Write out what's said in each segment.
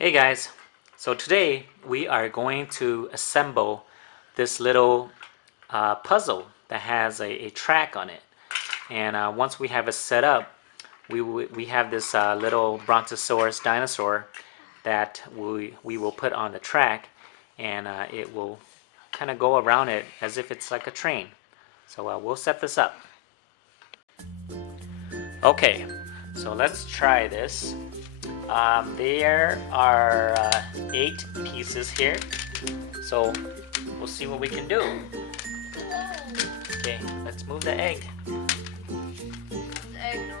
Hey guys, so today we are going to assemble this little puzzle that has a track on it. And once we have it set up, we have this little Brontosaurus dinosaur that we will put on the track, and it will kind of go around it as if it's like a train. So we'll set this up. Okay, so let's try this. There are 8 pieces here, so we'll see what we can do. Okay, let's move the egg. The egg,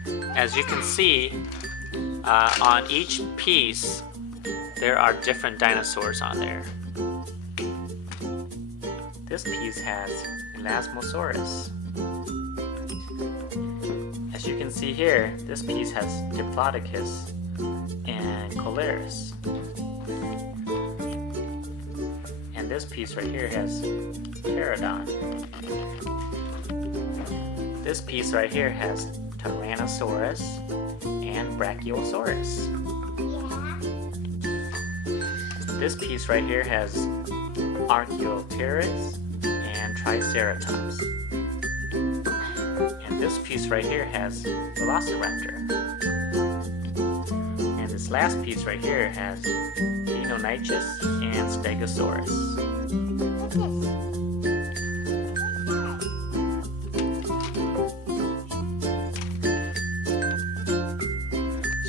Noah. As you can see, on each piece there are different dinosaurs on there. This piece has Elasmosaurus. As you can see here, this piece has Diplodocus and Colaris. And this piece right here has Pterodon. This piece right here has Tyrannosaurus and Brachiosaurus. This piece right here has Archaeopteryx and Triceratops. And this piece right here has Velociraptor. And this last piece right here has Deinonychus and Stegosaurus.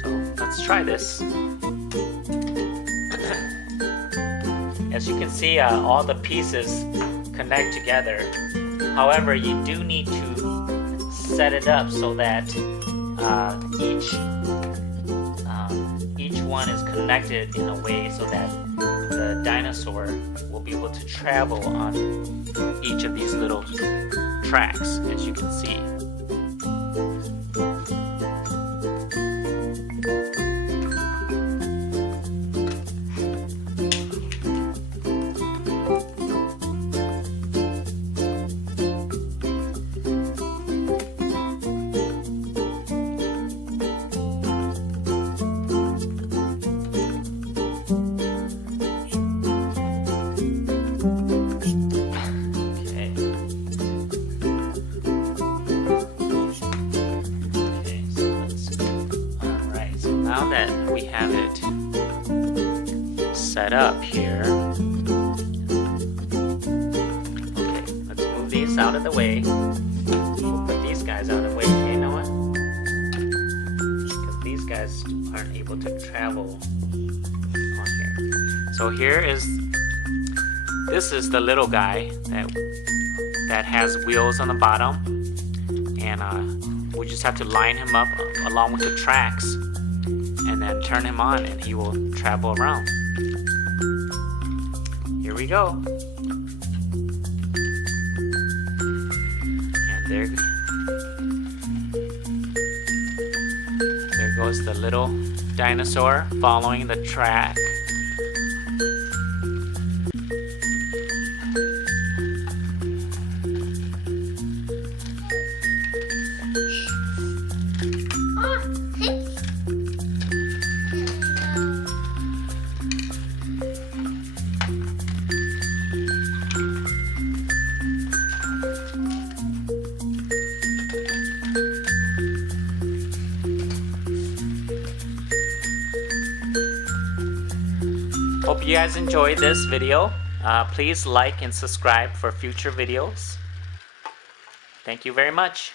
So let's try this. As you can see, all the pieces connect together. However, you do need to set it up so that each one is connected in a way so that the dinosaur will be able to travel on each of these little tracks, as you can see. Now that we have it set up here, okay, let's move these out of the way. We'll put these guys out of the way, okay, Noah? Because these guys aren't able to travel on here. So this is the little guy that has wheels on the bottom, and we just have to line him up along with the tracks and then turn him on and he will travel around. Here we go. And there goes the little dinosaur following the track. Hope you guys enjoyed this video. Please like and subscribe for future videos. Thank you very much.